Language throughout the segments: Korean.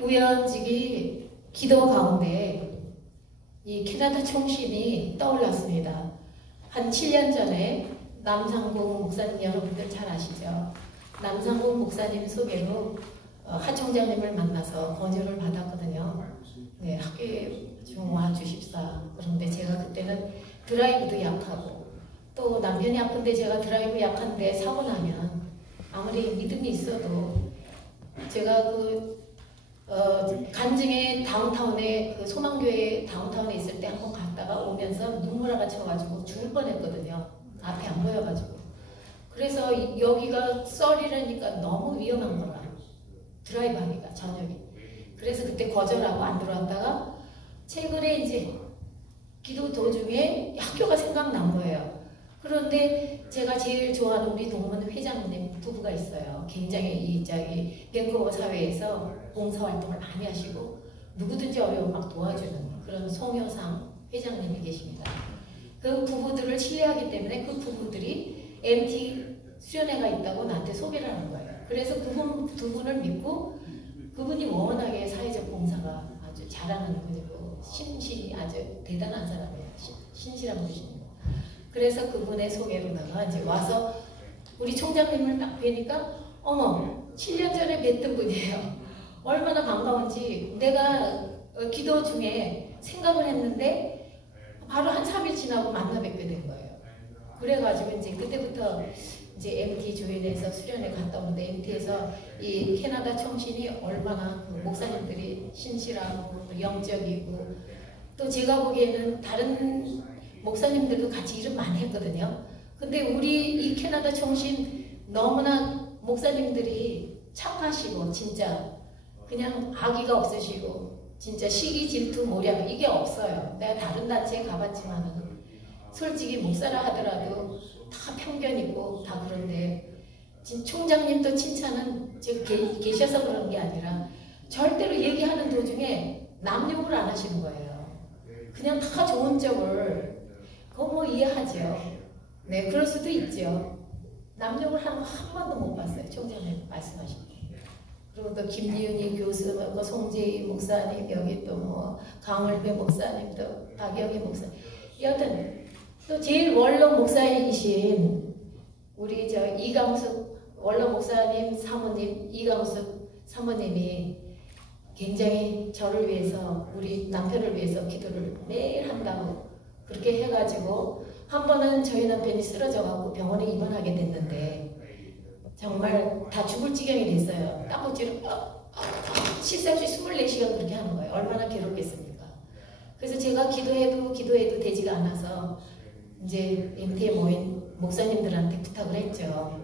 우연히 기도 가운데 이 캐나다 총신이 떠올랐습니다. 한 7년 전에 남상봉 목사님 여러분들 잘 아시죠? 남상봉 목사님 소개로 하 총장님을 만나서 권유를 받았거든요. 네, 학교에 좀 와주십사. 그런데 제가 그때는 드라이브도 약하고 또 남편이 아픈데 제가 드라이브 약한데 사고 나면 아무리 믿음이 있어도 제가 간증에 다운타운에 소망교회 다운타운에 있을 때 한번 갔다가 오면서 눈물아가 쳐가지고 죽을 뻔했거든요. 앞에 안 보여가지고. 그래서 여기가 썰이라니까 너무 위험한 거라. 드라이브 하니까 저녁에. 그래서 그때 거절하고 안 들어왔다가 최근에 이제 기도 도중에 학교가 생각난 거예요. 그런데 제가 제일 좋아하는 우리 동문 회장님 부부가 있어요. 굉장히 밴쿠버 사회에서 봉사활동을 많이 하시고 누구든지 어려움 막 도와주는 그런 송효상 회장님이 계십니다. 그 부부들을 신뢰하기 때문에 그 부부들이 MT 수련회가 있다고 나한테 소개를 하는 거예요. 그래서 두 분을 믿고 그분이 워낙에 사회적 봉사가 아주 잘하는 분이고 신실이 아주 대단한 사람이에요. 신실한 분이십니다. 그래서 그분의 소개로다가 이제 와서 우리 총장님을 딱 뵈니까 어머 7년 전에 뵀던 분이에요. 얼마나 반가운지 내가 기도 중에 생각을 했는데 바로 한 3일 지나고 만나 뵙게 된 거예요. 그래가지고 이제 그때부터 이제 MT 조인에서 수련회 갔다 오는데 MT에서 이 캐나다 총신이 얼마나 목사님들이 신실하고 영적이고 또 제가 보기에는 다른 목사님들도 같이 일을 많이 했거든요. 근데 우리 이 캐나다 총신 너무나 목사님들이 착하시고 진짜 그냥 악의가 없으시고 진짜 시기 질투 모략 이게 없어요. 내가 다른 단체에 가봤지만은 솔직히 목사라 하더라도 다 편견 있고 다 그런데 총장님도 칭찬은 제가 계셔서 그런 게 아니라 절대로 얘기하는 도중에 남욕을 안 하시는 거예요. 그냥 다 좋은 점을 그거 뭐 이해하죠. 네, 그럴 수도 있죠. 남욕을 하는 거 한 번도 못 봤어요. 총장님 말씀하신 거. 그리고 또 김리윤이 교수, 송재희 목사님, 여기 또 뭐 강을배 목사님도 박영희 목사님. 여튼 또 제일 원로 목사이신 우리 이강숙 원로 목사님 사모님 이강숙 사모님이 굉장히 저를 위해서 우리 남편을 위해서 기도를 매일 한다고 그렇게 해가지고 한 번은 저희 남편이 쓰러져갖고 병원에 입원하게 됐는데 정말 다 죽을 지경이 됐어요. 땀꼬치로 쉴 새 없이 24시간 그렇게 하는 거예요. 얼마나 괴롭겠습니까? 그래서 제가 기도해도 되지가 않아서 이제 MT에 모인 목사님들한테 부탁을 했죠.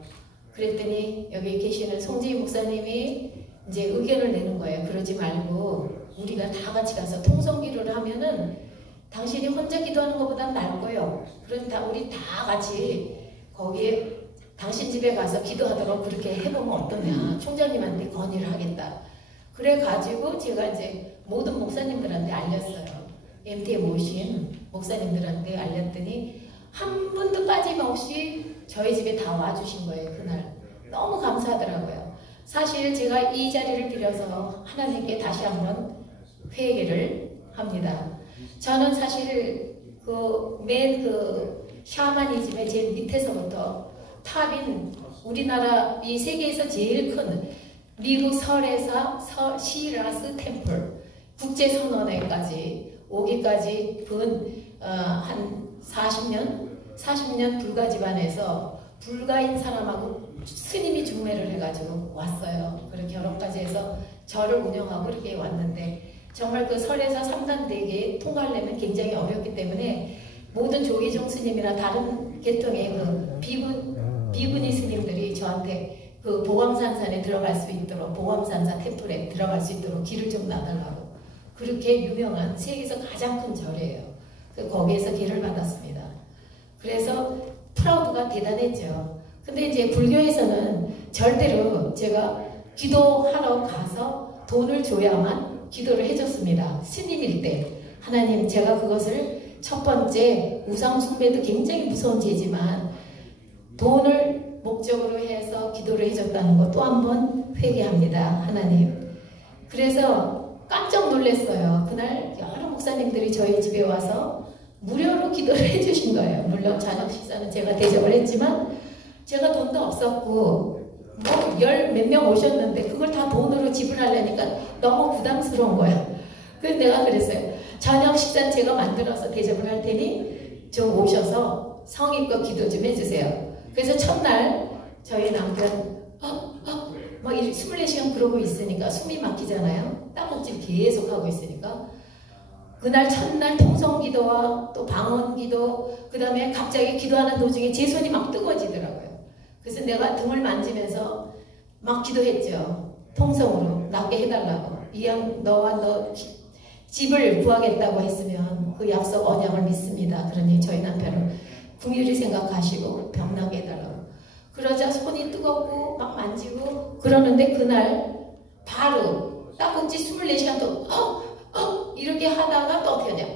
그랬더니 여기 계시는 송재희 목사님이 이제 의견을 내는 거예요. 그러지 말고 우리가 다 같이 가서 통성기도를 하면은 당신이 혼자 기도하는 것보단 나을 거예요. 그러니까 우리 다 같이 거기에 당신 집에 가서 기도하도록 그렇게 해보면 어떠냐. 총장님한테 건의를 하겠다. 그래가지고 제가 이제 모든 목사님들한테 알렸어요. MT에 모신 목사님들한테 알렸더니 한 분도 빠짐없이 저희 집에 다 와주신 거예요. 그날. 너무 감사하더라고요. 사실 제가 이 자리를 빌어서 하나님께 다시 한번 회개를 합니다. 저는 사실 맨 샤머니즘의 제일 밑에서부터 탑인 우리나라 이 세계에서 제일 큰 미국 설에서 시라스 템플 국제선언회까지 오기까지 한 40년 불가 집안에서 불가인 사람하고 스님이 중매를 해가지고 왔어요. 그리고 결혼까지 해서 절을 운영하고 이렇게 왔는데 정말 그 설에서 3단 4개 통과하려면 굉장히 어렵기 때문에 모든 조계종 스님이나 다른 계통의 비구니 스님들이 저한테 그 보감산산에 들어갈 수 있도록 보감산산 템플에 들어갈 수 있도록 길을 좀 놔달라고 그렇게 유명한 세계에서 가장 큰 절이에요. 거기에서 길을 받았습니다. 그래서 프라우드가 대단했죠. 근데 이제 불교에서는 절대로 제가 기도하러 가서 돈을 줘야만 기도를 해줬습니다. 스님일 때 하나님 제가 그것을 첫 번째 우상 숭배도 굉장히 무서운 죄지만 돈을 목적으로 해서 기도를 해줬다는 거 또 한 번 회개합니다. 하나님 그래서 깜짝 놀랐어요. 그날 여러 목사님들이 저희 집에 와서 무료로 기도를 해주신 거예요. 물론 저녁 식사는 제가 대접을 했지만 제가 돈도 없었고 뭐 열 몇 명 오셨는데 그걸 다 돈으로 지불하려니까 너무 부담스러운 거야. 그래서 내가 그랬어요. 저녁 식사는 제가 만들어서 대접을 할 테니 좀 오셔서 성의껏 기도 좀 해주세요. 그래서 첫날 저희 남편 막 24시간 그러고 있으니까 숨이 막히잖아요. 땀옥질 계속 하고 있으니까 그날 첫날 통성기도와 또 방언기도 그 다음에 갑자기 기도하는 도중에 제 손이 막 뜨거워지더라고요. 그래서 내가 등을 만지면서 막 기도했죠. 통성으로 낫게 해달라고. 이왕 너와 너 집을 구하겠다고 했으면 그 약속 언약을 믿습니다. 그러니 저희 남편은 긍휼히 생각하시고 병 나게 해달라고. 그러자 손이 뜨겁고 막 만지고 그러는데 그날 바로 딱꼭지 24시간 동안 이렇게 하다가 또 어떻게 하냐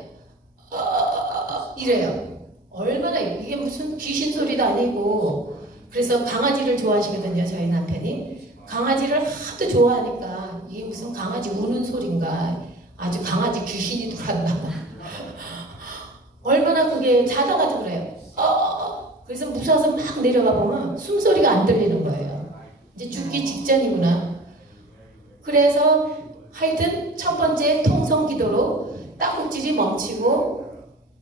이래요. 얼마나 이게 무슨 귀신 소리도 아니고. 그래서 강아지를 좋아하시거든요. 저희 남편이 강아지를 하도 좋아하니까 이게 무슨 강아지 우는 소린가 아주 강아지 귀신이 들어왔나 얼마나 그게 자다가도 그래요. 그래서 무서워서 막 내려가 보면 숨소리가 안 들리는 거예요. 이제 죽기 직전이구나. 그래서 하여튼 첫 번째 통성기도로 딱꼭질이 멈추고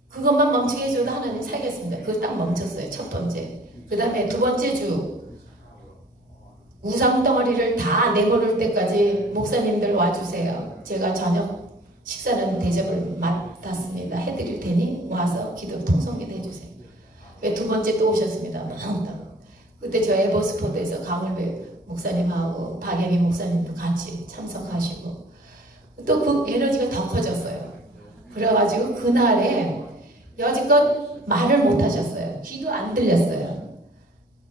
그것만 멈추게 해줘도 하나님 살겠습니다. 그거 딱 멈췄어요. 첫 번째. 그 다음에 두 번째 주 우상덩어리를 다 내버릴 때까지 목사님들 와주세요. 제가 저녁 식사는 대접을 맡았습니다. 해드릴 테니 와서 기도 통성기도 해주세요. 두 번째 또 오셨습니다. 그때 저 에버스포드에서 강을배 목사님하고 박예미 목사님도 같이 참석하시고 또 그 에너지가 더 커졌어요. 그래가지고 그날에 여지껏 말을 못 하셨어요. 귀도 안 들렸어요.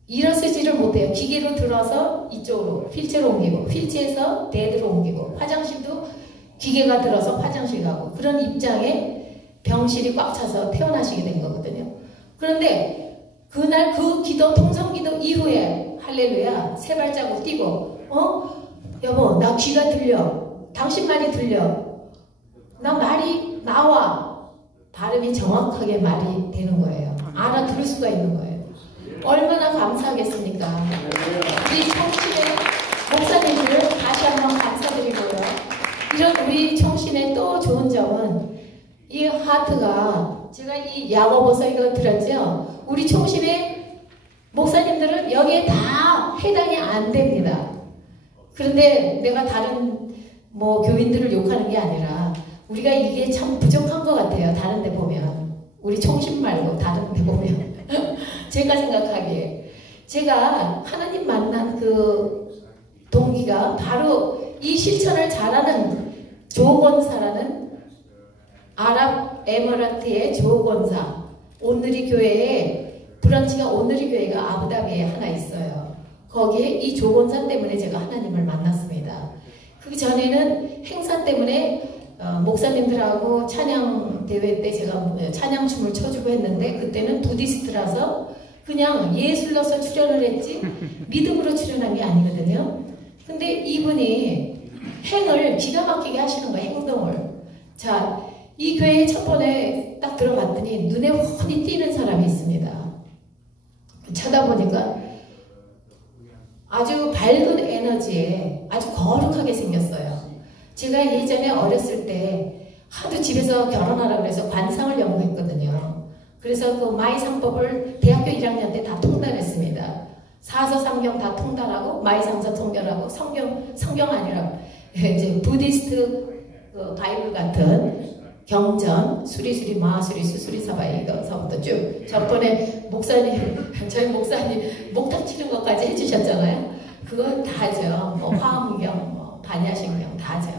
일어서지를 못해요. 기계로 들어서 이쪽으로 휠체어로 옮기고 휠체어에서 베드로 옮기고 화장실도 기계가 들어서 화장실 가고 그런 입장에 병실이 꽉 차서 퇴원하시게 된 거거든요. 그런데 그날 그 기도 통성기도 이후에 할렐루야 세 발자국 뛰고 여보 나 귀가 들려. 당신 말이 들려. 나 말이 나와. 발음이 정확하게 말이 되는 거예요. 알아들을 수가 있는 거예요. 얼마나 감사하겠습니까. 우리 청신의 목사님들 다시 한번 감사드리고요. 이런 우리 청신의 또 좋은 점은 이 하트가 제가 이 야고보서 이거 들었죠. 우리 청신의 목사님들은 여기에 다 해당이 안 됩니다. 그런데 내가 다른 뭐 교인들을 욕하는 게 아니라 우리가 이게 참 부족한 것 같아요. 다른 데 보면 우리 청신 말고 다른 데 보면 제가 생각하기에 제가 하나님 만난 그 동기가 바로 이 실천을 잘하는 조 권사라는 아랍에미라트의 조 권사 온누리 교회에 브런치가 온누리 교회가 아부다비에 하나 있어요. 거기에 이 조 권사 때문에 제가 하나님을 만났습니다. 그 전에는 행사 때문에 목사님들하고 찬양 대회 때 제가 찬양춤을 춰주고 했는데 그때는 부디스트라서 그냥 예술로서 출연을 했지 믿음으로 출연한 게 아니거든요. 근데 이분이 행을 기가 막히게 하시는 거예요. 행동을. 자, 이 교회에 첫 번에 딱 들어갔더니 눈에 훤히 띄는 사람이 있습니다. 쳐다보니까 아주 밝은 에너지에 아주 거룩하게 생겼어요. 제가 예전에 어렸을 때 하도 집에서 결혼하라고 해서 관상을 연구했거든요. 그래서 그 마이상법을 대학교 1학년 때 다 통달했습니다. 사서상경 다 통달하고 마이상서 통달하고 성경 아니라 이제 부디스트 그 바이블 같은 경전 수리수리 마수리 수수리 사바이 이거서부터 쭉 저번에 목사님 저희 목사님 목탁 치는 것까지 해주셨잖아요. 그거 다 하죠. 뭐 화엄경 뭐 반야신경 다 하죠.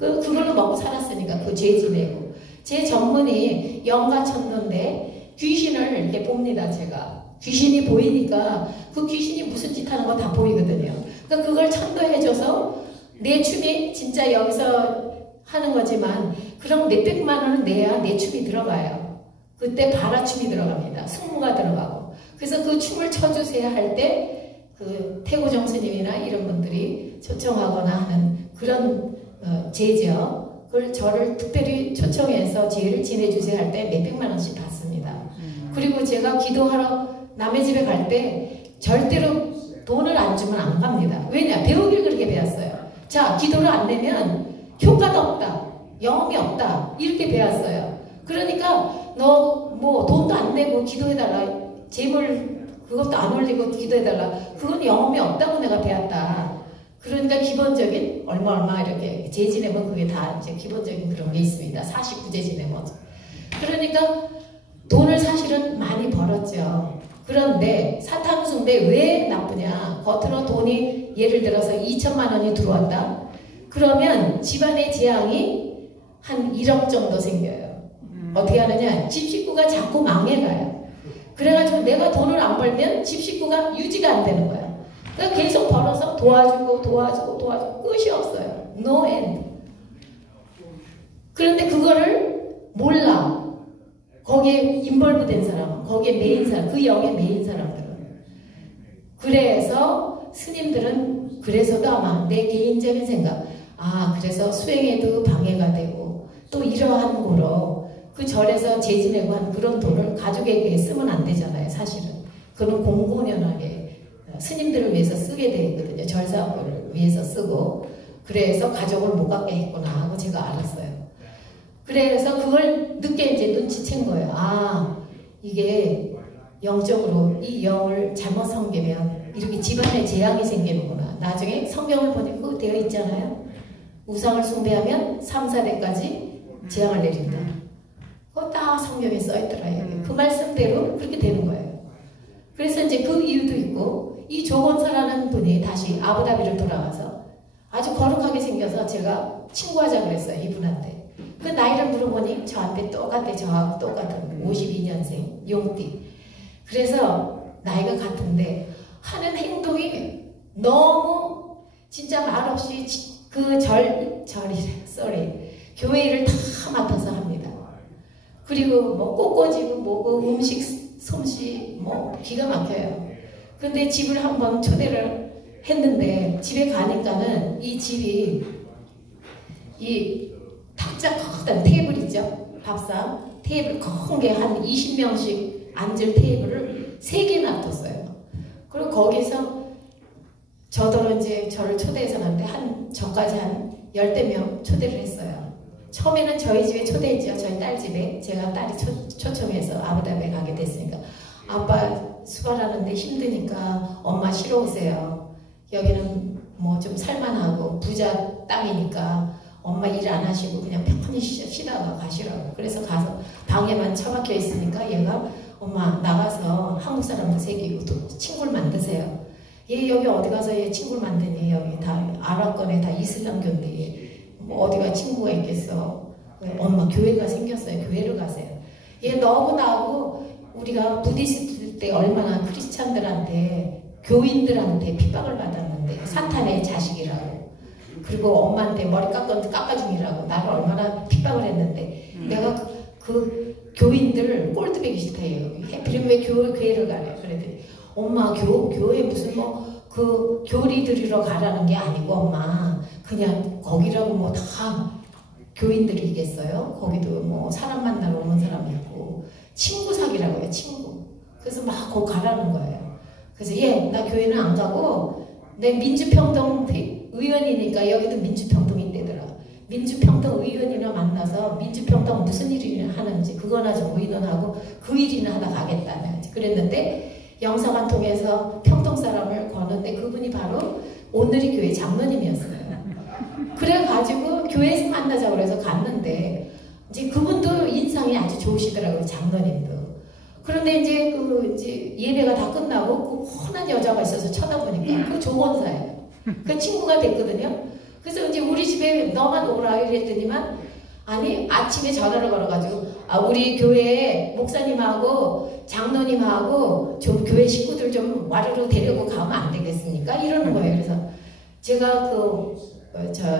그걸로 먹고 살았으니까 그 죄 지내고 제 전문이 영가천도인데 귀신을 이렇게 봅니다. 제가 귀신이 보이니까 그 귀신이 무슨 짓 하는 거 다 보이거든요. 그러니까 그걸 천도해줘서 내 춤이 진짜 여기서 하는 거지만 그럼 몇백만 원은 내야 내 춤이 들어가요. 그때 바라춤이 들어갑니다. 승무가 들어가고. 그래서 그 춤을 춰주세요 할 때 그 태고정 스님이나 이런 분들이 초청하거나 하는 그런 제죠. 그걸 저를 특별히 초청해서 제를 지내주세요 할 때 몇백만 원씩 받습니다. 그리고 제가 기도하러 남의 집에 갈 때 절대로 돈을 안 주면 안 갑니다. 왜냐? 배우길 그렇게 배웠어요. 자, 기도를 안 내면 효과도 없다. 영험이 없다. 이렇게 배웠어요. 그러니까 너 뭐 돈도 안 내고 기도해달라. 재물 그것도 안 올리고 기도해달라. 그건 영험이 없다고 내가 배웠다. 그러니까 기본적인 얼마 이렇게 제 지내면 그게 다 이제 기본적인 그런 게 있습니다. 49제 지내면. 그러니까 돈을 사실은 많이 벌었죠. 그런데 사탕수인데 왜 나쁘냐? 겉으로 돈이 예를 들어서 2천만 원이 들어왔다. 그러면 집안의 재앙이 한 1억 정도 생겨요. 어떻게 하느냐? 집 식구가 자꾸 망해가요. 그래가지고 내가 돈을 안 벌면 집 식구가 유지가 안 되는 거야. 그러니까 계속 벌어서 도와주고 끝이 없어요. No end. 그런데 그거를 몰라. 거기에 인벌브 된 사람, 거기에 메인 사람, 그 영의 메인 사람들은. 그래서 스님들은 그래서도 아마 내 개인적인 생각, 그래서 수행에도 방해가 되고 또 이러한 거로 그 절에서 재지내고 한 그런 돈을 가족에게 쓰면 안 되잖아요. 사실은. 그건 공공연하게 스님들을 위해서 쓰게 되어 있거든요. 절사업을 위해서 쓰고. 그래서 가족을 못 갖게 했구나 하고 제가 알았어요. 그래서 그걸 늦게 이제 눈치챈 거예요. 이게 영적으로 이 영을 잘못 섬기면 이렇게 집안에 재앙이 생기는구나. 나중에 성경을 보니까 그거 되어 있잖아요. 우상을 숭배하면 3, 4대까지 재앙을 내린다. 그거 딱 성경에 써있더라고요. 그 말씀대로 그렇게 되는 거예요. 그래서 이제 그 이유도 있고 이 조건사라는 분이 다시 아부다비를 돌아가서 아주 거룩하게 생겨서 제가 친구하자 그랬어요. 이분한테. 그 나이를 물어보니 저한테 똑같아. 저하고 똑같은 52년생 용띠. 그래서 나이가 같은데 하는 행동이 너무 진짜 말없이 그 교회 일을 다 맡아서 합니다. 그리고 뭐 꽃꽂이고 뭐고 음식 솜씨 뭐 기가 막혀요. 근데 집을 한번 초대를 했는데 집에 가니까는 이 집이 이 탁자 커다란 테이블 있죠? 밥상 테이블 큰 게 한 20명씩 앉을 테이블을 3개 놔뒀어요. 그리고 거기서 저더러 이제 저를 초대해서 갔는데 저까지 한 10명 초대를 했어요. 처음에는 저희 집에 초대했죠. 저희 딸 집에. 제가 딸이 초청해서 아부다비에 가게 됐으니까 아빠 수발하는데 힘드니까 엄마 쉬러 오세요. 여기는 뭐 좀 살만하고 부자 땅이니까 엄마 일 안 하시고 그냥 편히 쉬다가 가시라고. 그래서 가서 방에만 처박혀 있으니까 얘가 엄마 나가서 한국 사람도 새기고 또 친구를 만드세요. 얘 여기 어디 가서 얘 친구를 만드니? 여기 다 아랍권에 다 이슬람교인데 뭐 어디가 친구가 있겠어. 엄마 교회가 생겼어요. 교회를 가세요. 얘 너무 나하고 우리가 부디스트 때 얼마나 크리스찬들한테 교인들한테 핍박을 받았는데 사탄의 자식이라고. 그리고 엄마한테 머리 깎아주기라고 나를 얼마나 핍박을 했는데 내가 그 교인들 꼴뚜배기 싫대요. 해필이면 왜 교회를 가래? 그랬더니 엄마 교회 무슨 뭐 그 교리 드리러 가라는 게 아니고 엄마 그냥 거기라고 뭐 다 교인들이겠어요? 거기도 뭐 사람 만나러 오는 사람이 있고 친구 사귀라고 해요. 친구. 그래서 막 거기 가라는 거예요. 그래서 나 교회는 안 가고 내 민주평등 의원이니까 여기도 민주평등 있대더라. 민주평등 의원이나 만나서 민주평등 무슨 일이나 하는지 그거나 좀 의논하고 그 일이나 하다 가겠다. 그랬는데 영상을 통해서 평동 사람을 거는데 그분이 바로 오늘의 교회 장로님이었어요. 그래가지고 교회에서 만나자고 그래서 갔는데 이제 그분도 인상이 아주 좋으시더라고요. 장로님도. 그런데 이제 예배가 다 끝나고 그 훤한 여자가 있어서 쳐다보니까 그 조건사예요. 그 친구가 됐거든요. 그래서 이제 우리 집에 너만 오라 이랬더니만 아니 아침에 전화를 걸어가지고 우리 교회 목사님하고 장로님하고 좀 교회 식구들 좀 와르르 데리고 가면 안 되겠습니까? 이러는 거예요. 그래서 제가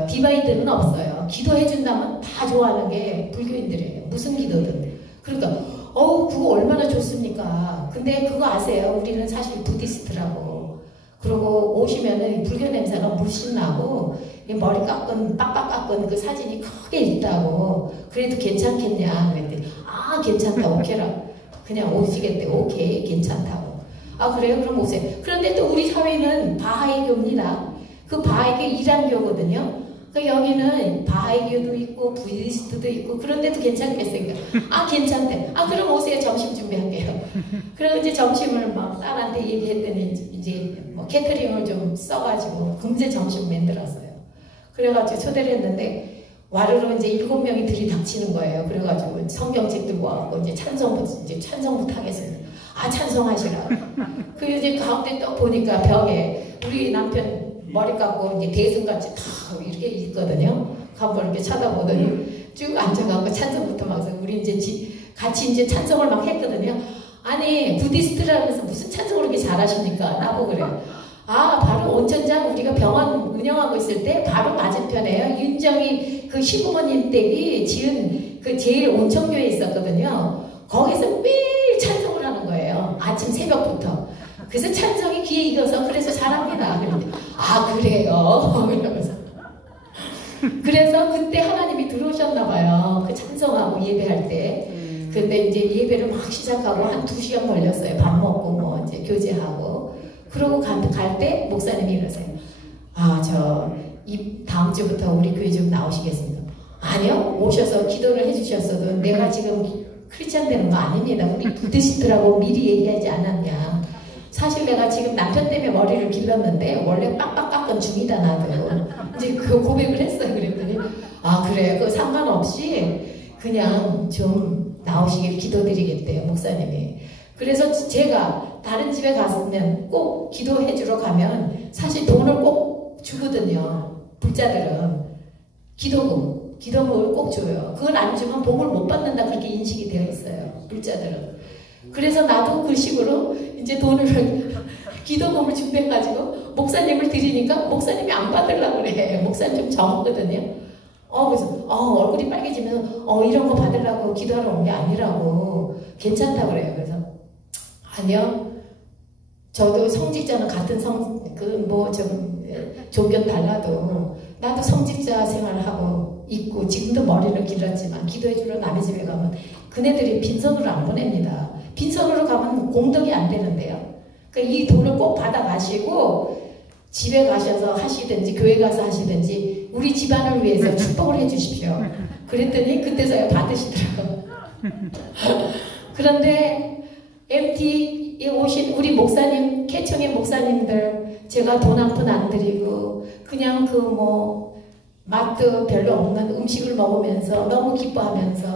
디바이드는 없어요. 기도해준다면 다 좋아하는 게 불교인들이에요. 무슨 기도든. 그러니까 그거 얼마나 좋습니까? 근데 그거 아세요? 우리는 사실 부디스트라고. 그리고 오시면은 불교 냄새가 물씬 나고 머리 깎은 빡빡 깎은 그 사진이 크게 있다고. 그래도 괜찮겠냐 그랬더니 아 괜찮다 오케이라. 그냥 오시겠대. 오케이 괜찮다고. 아 그래요? 그럼 오세요. 그런데 또 우리 사회는 바하이교입니다. 그 바하이교 이란교거든요. 그 여기는 바하이교도 있고 부디스트도 있고 그런데도 괜찮겠어요. 아 괜찮대. 아 그럼 오세요. 점심 준비할게요. 그래서 이제 점심을 막 딸한테 얘기했더니 이제 뭐 캐터링을 좀 써가지고 금세 점심 만들었어요. 그래가지고 초대를 했는데 와르르 이제 7명이 들이닥치는 거예요. 그래가지고 성경책 들고 와갖고 이제 찬성부터 하겠습니다. 아 찬성하시라. 그 이제 가운데 또 보니까 벽에 우리 남편 머리 감고 이제 대승같이 다 이렇게 있거든요. 한번 이렇게 쳐다보더니 쭉 앉아갖고 찬성부터 막 우리 이제 같이 이제 찬성을 막 했거든요. 아니 부디스트라면서 무슨 찬성을 그렇게 잘하십니까? 나보고 그래요. 아 바로 온천장 우리가 병원 운영하고 있을 때 바로 맞은편에요. 윤정이 그 시부모님 댁이 지은 그 제일 온천교에 있었거든요. 거기서 매일 찬성을 하는 거예요. 아침 새벽부터. 그래서 찬성이 귀에 익어서 그래서 잘합니다. 그런데 아 그래요? 이러면서 그래서 그때 하나님이 들어오셨나 봐요. 그 찬성하고 예배할 때. 근데 이제 예배를 막 시작하고 한 2시간 걸렸어요. 밥 먹고 뭐 이제 교제하고. 그러고 갈 때 목사님이 이러세요. 아 이 다음 주부터 우리 교회 좀 나오시겠습니다. 아니요. 오셔서 기도를 해주셨어도 내가 지금 크리스찬 되는 거 아닙니다. 우리 부드시더라고 미리 얘기하지 않았냐. 사실 내가 지금 남편 때문에 머리를 길렀는데 원래 빡빡 깎은 중이다 나도. 이제 그 고백을 했어요. 그랬더니 아 그래 그 상관없이 그냥 좀 나오시길 기도드리겠대요 목사님이. 그래서 제가 다른 집에 갔으면 꼭 기도해 주러 가면 사실 돈을 꼭 주거든요. 불자들은 기도금을 꼭 줘요. 그걸 안 주면 복을 못 받는다 그렇게 인식이 되어 있어요. 불자들은. 그래서 나도 그 식으로 이제 돈을 기도금을 준비해가지고 목사님을 드리니까 목사님이 안 받으려고 그래. 목사님 좀 적거든요. 그래서 얼굴이 빨개지면서 이런 거 받으려고 기도하러 온 게 아니라고 괜찮다 그래요. 그래서 아니요. 저도 성직자는 같은 종교 달라도 나도 성직자 생활을 하고 있고 지금도 머리를 길렀지만 기도해주러 남의 집에 가면 그네들이 빈손으로 안 보냅니다. 빈손으로 가면 공덕이 안 되는데요. 그러니까 이 돈을 꼭 받아가시고 집에 가셔서 하시든지 교회 가서 하시든지 우리 집안을 위해서 축복을 해주십시오. 그랬더니 그때서야 받으시더라고요. 그런데 MT에 오신 우리 목사님, 개청의 목사님들 제가 돈 한 푼 안 드리고 그냥 맛도 별로 없는 음식을 먹으면서 너무 기뻐하면서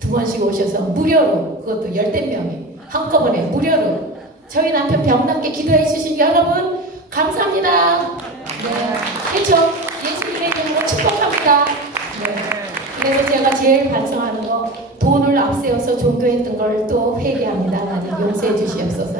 2번씩 오셔서 무료로 그것도 10명이 한꺼번에 무료로 저희 남편 병낫게 기도해 주신 여러분 감사합니다. 네, 개청 예수님의 이름으로 축복합니다. 네. 그래서 제가 제일 반성하는 거 돈을 앞세워서 종교했던 걸 또 회개합니다. 하나님 용서해 주시옵소서.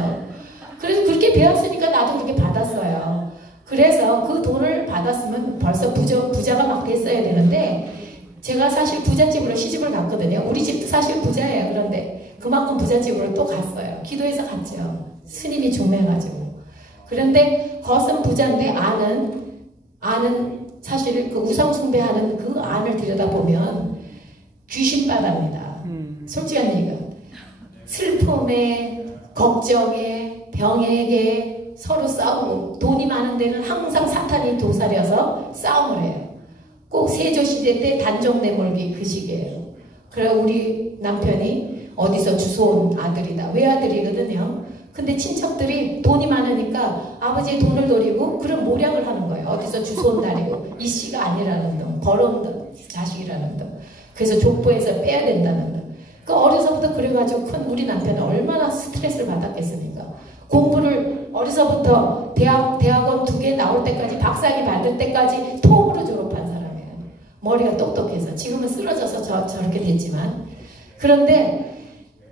그래서 그렇게 배웠으니까 나도 그렇게 받았어요. 그래서 그 돈을 받았으면 벌써 부자가 막 됐어야 되는데 제가 사실 부잣집으로 시집을 갔거든요. 우리 집도 사실 부자예요. 그런데 그만큼 부잣집으로 또 갔어요. 기도해서 갔죠. 스님이 중매해가지고. 그런데 겉은 부자인데 안은 사실 그 우상숭배하는 그 안을 들여다보면 귀신바다입니다. 솔직한 얘기가. 슬픔에, 걱정에, 병에게 서로 싸우고 돈이 많은 데는 항상 사탄이 도사려서 싸움을 해요. 꼭 세조시대 때 단종 내몰기 그 시기예요. 그래 우리 남편이 어디서 주워온 아들이다. 외아들이거든요. 근데 친척들이 돈이 많으니까 아버지의 돈을 노리고 그런 모략을 하는 거예요. 어디서 주워온 딸이고 이 씨가 아니라는 등 벌어온 자식이라는 등. 그래서 족보에서 빼야 된다는 등. 그 어려서부터 그래가지고 큰 우리 남편은 얼마나 스트레스를 받았겠습니까? 공부를 어려서부터 대학원 2개 나올 때까지 박사학위 받을 때까지 통으로 졸업한 사람이에요. 머리가 똑똑해서 지금은 쓰러져서 저렇게 됐지만 그런데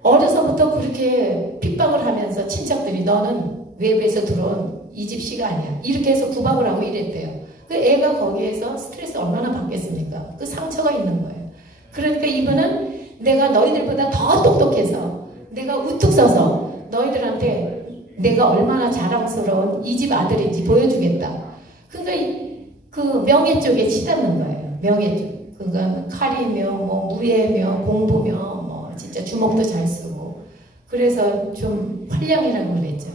어려서부터 그렇게 핍박을 하면서 친척들이 너는 외부에서 들어온 이 집 씨가 아니야. 이렇게 해서 구박을 하고 이랬대요. 그 애가 거기에서 스트레스 얼마나 받겠습니까? 그 상처가 있는 거예요. 그러니까 이분은 내가 너희들보다 더 똑똑해서 내가 우뚝 서서 너희들한테 내가 얼마나 자랑스러운 이 집 아들인지 보여주겠다. 그러니까 그 명예 쪽에 치닫는 거예요. 명예 쪽. 그러니까 칼이며 뭐 무예며 공부며 뭐 진짜 주먹도 잘 쓰고 그래서 좀 활량이라고 그랬죠.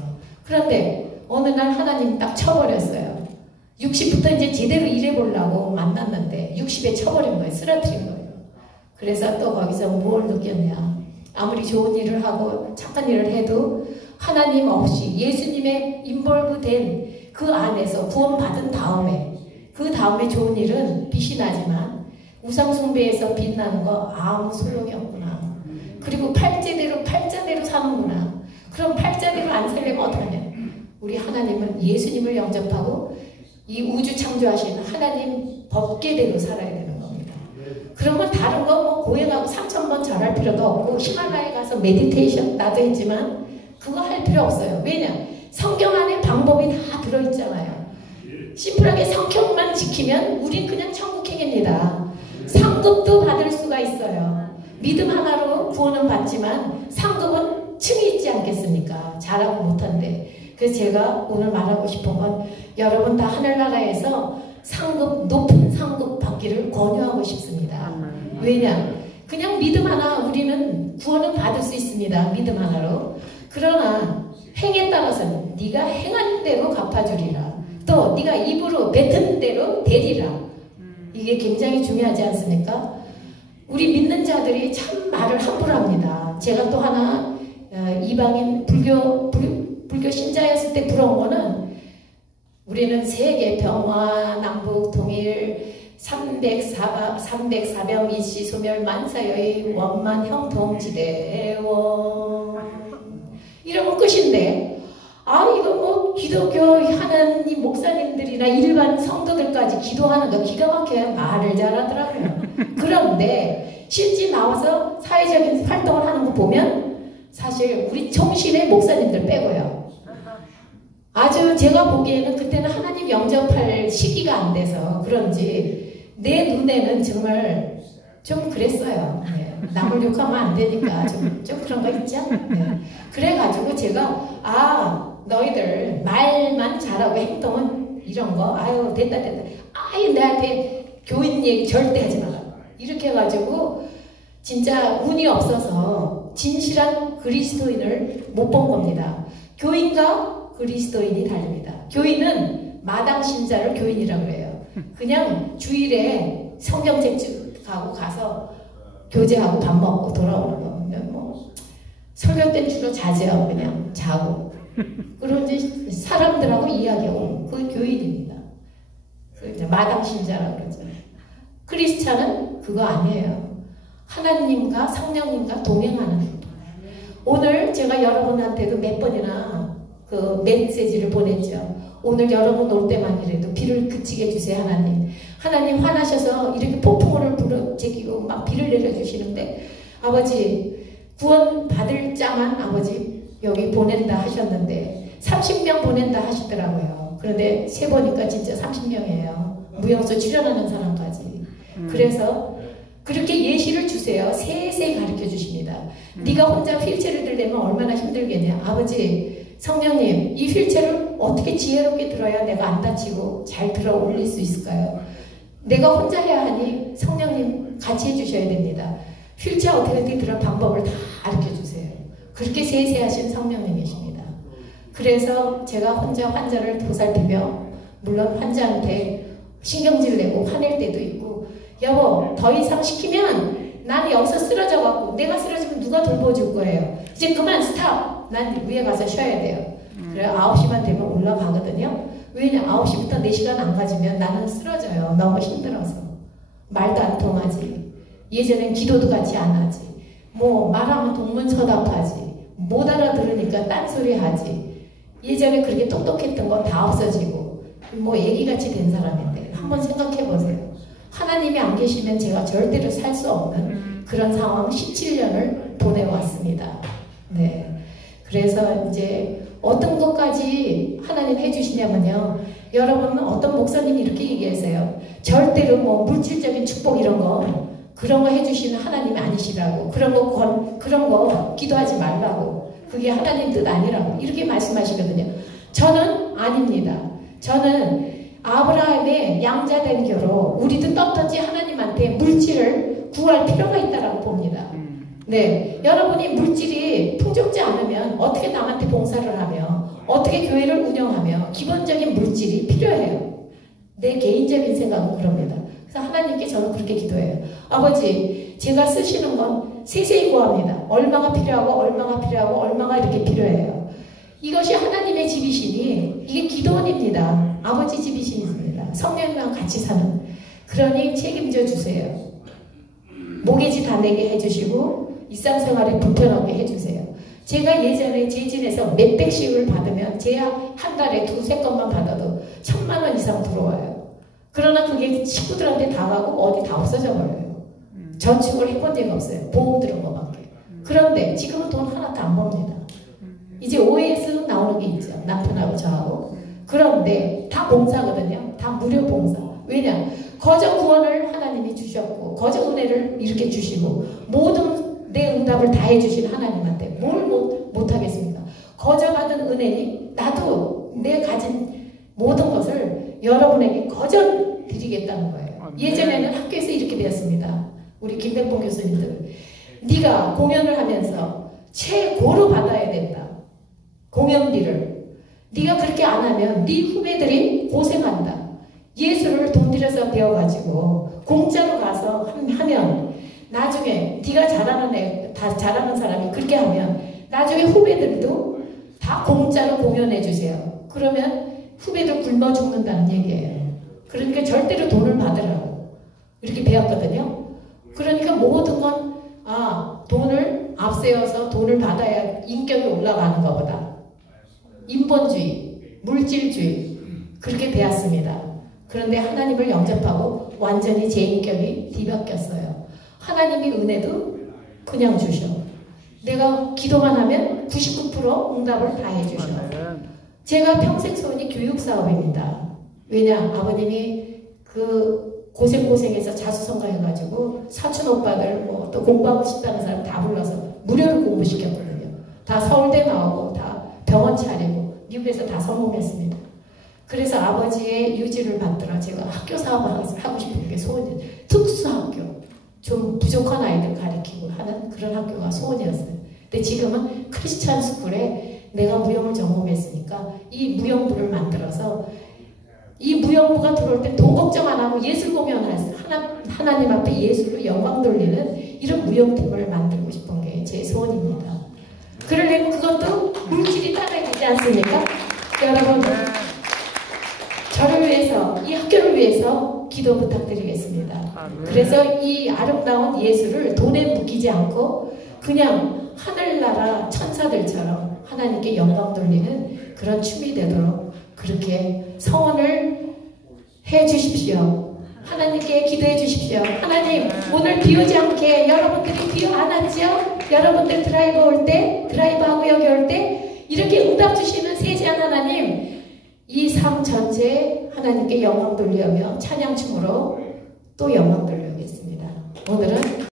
그런데 어느 날 하나님 딱 쳐버렸어요. 60부터 이제 제대로 일해보려고 만났는데 60에 쳐버린 거예요. 쓰러뜨린 거예요. 그래서 또 거기서 뭘 느꼈냐. 아무리 좋은 일을 하고 착한 일을 해도 하나님 없이 예수님의 인볼브된 그 안에서 구원받은 다음에 그 다음에 좋은 일은 빛이 나지만 우상숭배에서 빛나는 거 아무 소용이 없구나. 그리고 팔자대로 사는구나. 그럼 팔자대로 안 살려면 어떡하냐. 우리 하나님은 예수님을 영접하고 이 우주 창조하시는 하나님 법계대로 살아야 되는 겁니다. 그러면 다른 거 뭐 고행하고 3000번 절할 필요도 없고 히말라야에 가서 메디테이션 나도 했지만 그거 할 필요 없어요. 왜냐? 성경 안에 방법이 다 들어있잖아요. 심플하게 성경만 지키면 우린 그냥 천국행입니다. 상급도 받을 수가 있어요. 믿음 하나로 구원은 받지만 상급은 층이 있지 않겠습니까? 잘하고 못한데. 그래서 제가 오늘 말하고 싶은 건 여러분 다 하늘나라에서 상급, 높은 상급 받기를 권유하고 싶습니다. 왜냐? 그냥 믿음 하나 우리는 구원은 받을 수 있습니다. 믿음 하나로. 그러나 행에 따라서는 네가 행한 대로 갚아주리라. 또 네가 입으로 뱉은 대로 되리라. 이게 굉장히 중요하지 않습니까? 우리 믿는 자들이 참 말을 함부로 합니다. 제가 또 하나 이방인 불교 신자였을 때 부러운 거는 우리는 세계 평화 남북 통일 304병 일시 소멸 만사여의 원만 형통지대원 이러면 끝인데 이거 뭐 기독교 하나님 목사님들이나 일반 성도들까지 기도하는 거 기가 막혀야 말을 잘하더라고요. 그런데 실제 나와서 사회적인 활동을 하는 거 보면 사실 우리 정신의 목사님들 빼고요. 아주 제가 보기에는 그때는 하나님 영접할 시기가 안 돼서 그런지 내 눈에는 정말 좀 그랬어요. 네. 남을 욕하면 안 되니까 좀 그런 거 있죠? 네. 그래가지고 제가 너희들 말만 잘하고 행동은 이런 거 아유 됐다 아예 내 앞에 교인 얘기 절대 하지 마라 이렇게 해가지고 진짜 운이 없어서 진실한 그리스도인을 못 본 겁니다. 교인과 그리스도인이 다릅니다. 교인은 마당 신자를 교인이라고 그래요. 그냥 주일에 성경책 가서 교제하고 밥 먹고 돌아오는 거. 뭐 설교 때는 주로 자제하고 그냥 자고. 그리고 이제 사람들하고 이야기하고 그게 교인입니다. 이제 마당 신자라고 그러죠. 크리스찬은 그거 아니에요. 하나님과 성령님과 동행하는. 오늘 제가 여러분한테도 몇 번이나 그 메시지를 보냈죠. 오늘 여러분 올 때만이라도 비를 그치게 해주세요. 하나님 화나셔서 이렇게 폭풍우를 불어제끼고 막 비를 내려주시는데 아버지 구원 받을 자만 아버지 여기 보낸다 하셨는데 30명 보낸다 하시더라고요. 그런데 세보니까 진짜 30명이에요. 무용수 출연하는 사람까지. 그래서 그렇게 예시를 주세요. 세세히 가르쳐 주십니다. 네가 혼자 휠체어를 들려면 얼마나 힘들겠냐. 아버지 성령님 이 휠체어를 어떻게 지혜롭게 들어야 내가 안 다치고 잘 들어 올릴 수 있을까요? 내가 혼자 해야 하니 성령님 같이 해주셔야 됩니다. 휠체어 어떻게 들어 방법을 다 가르쳐 주세요. 그렇게 세세하신 성령님이십니다. 그래서 제가 혼자 환자를 보살피며 물론 환자한테 신경질 내고 화낼 때도 있고 여보 더 이상 시키면 난 여기서 쓰러져갖고 내가 쓰러지면 누가 돌봐줄 거예요. 이제 그만 스탑. 난 위에 가서 쉬어야 돼요. 그래 9시만 되면 올라가거든요. 왜냐 9시부터 4시간 안 가지면 나는 쓰러져요. 너무 힘들어서. 말도 안 통하지. 예전엔 기도도 같이 안 하지. 뭐 말하면 동문서답하지. 못 알아들으니까 딴소리 하지. 예전에 그렇게 똑똑했던 건 다 없어지고 뭐 애기같이 된 사람인데 한번 생각해 보세요. 하나님이 안 계시면 제가 절대로 살 수 없는 그런 상황 17년을 보내왔습니다. 네. 그래서 이제 어떤 것까지 하나님 해주시냐면요. 여러분은 어떤 목사님이 이렇게 얘기하세요. 절대로 뭐 물질적인 축복 이런 거 그런 거 해주시는 하나님이 아니시라고 그런 거 기도하지 말라고 그게 하나님 뜻 아니라고 이렇게 말씀하시거든요. 저는 아닙니다. 저는 아브라함의 양자된 교로 우리도 떳떳이 하나님한테 물질을 구할 필요가 있다라고 봅니다. 네, 여러분이 물질이 풍족지 않으면 어떻게 남한테 봉사를 하며 어떻게 교회를 운영하며 기본적인 물질이 필요해요. 내 개인적인 생각은 그럽니다. 그래서 하나님께 저는 그렇게 기도해요. 아버지, 제가 쓰시는 건 세세히 구합니다. 얼마가 필요하고 얼마가 필요하고 얼마가 이렇게 필요해요. 이것이 하나님의 집이시니 이게 기도원입니다. 아버지 집이십니다. 성령님과 같이 사는. 그러니 책임져 주세요. 모계지 다 내게 해주시고 일상생활에 불편하게 해주세요. 제가 예전에 재진에서 몇백씩을 받으면 제가 한 달에 2-3건만 받아도 1000만 원 이상 들어와요. 그러나 그게 친구들한테 다 가고 어디 다 없어져 버려요. 저축을 해본 적이 없어요. 보험 들은 것밖에. 그런데 지금은 돈 하나도 안 법니다. 이제 OS 나오는 게 있죠. 남편하고 저하고. 그런데 다 봉사거든요. 다 무료 봉사. 왜냐? 거저 구원을 하나님이 주셨고 거저 은혜를 이렇게 주시고 모든 내 응답을 다 해주신 하나님한테 뭘 못하겠습니까? 거저 받은 은혜니 나도 내 가진 모든 것을 여러분에게 거저 드리겠다는 거예요. 예전에는 학교에서 이렇게 배웠습니다. 우리 김백봉 교수님들. 네가 공연을 하면서 최고로 받아야 된다. 공연비를. 네가 그렇게 안 하면 네 후배들이 고생한다. 예술을 돈 들여서 배워가지고 공짜로 가서 하면 나중에 네가 잘하는 사람이 그렇게 하면 나중에 후배들도 다 공짜로 공연해 주세요. 그러면 후배들 굶어 죽는다는 얘기예요. 그러니까 절대로 돈을 받으라고 이렇게 배웠거든요. 그러니까 모든 건 돈을 앞세워서 돈을 받아야 인격이 올라가는 것보다 인본주의, 물질주의 그렇게 배웠습니다. 그런데 하나님을 영접하고 완전히 제 인격이 뒤바뀌었어요. 하나님이 은혜도 그냥 주셔. 내가 기도만 하면 99% 응답을 다 해주셔. 제가 평생 소원이 교육사업입니다. 왜냐? 아버님이 그 고생해서 자수성가 해가지고 사촌 오빠들 또 공부하고 싶다는 사람 다 불러서 무료로 공부시켰거든요. 다 서울대 나오고 다 병원 차리고 미국에서 다 성공했습니다. 그래서 아버지의 유지를 받들어 제가 학교 사업을 하고 싶은 게 소원이에요. 특수학교. 좀 부족한 아이들 가르치고 하는 그런 학교가 소원이었어요. 근데 지금은 크리스찬 스쿨에 내가 무용을 전공했으니까 이 무용부를 만들어서 이 무용부가 들어올 때 돈 걱정 안 하고 예술 공연할 수 하나님 앞에 예술로 영광 돌리는 이런 무용팀을 만들고 싶은 게 제 소원입니다. 그러려면 그것도 물질이 따라야 되지 않습니까? 여러분 저를 위해서 이 학교를 위해서 기도 부탁드리겠습니다. 그래서 이 아름다운 예술을 돈에 묶이지 않고 그냥 하늘나라 천사들처럼 하나님께 영광 돌리는 그런 춤이 되도록 그렇게 성원을 해 주십시오. 하나님께 기도해 주십시오. 하나님 오늘 비 오지 않게 여러분들이 비 안 왔죠? 여러분들 드라이브하고 여기 올 때 이렇게 응답 주시는 세지한 하나님 이 삶 전체에 하나님께 영광 돌리며 찬양춤으로 또 영광 돌리겠습니다. 오늘은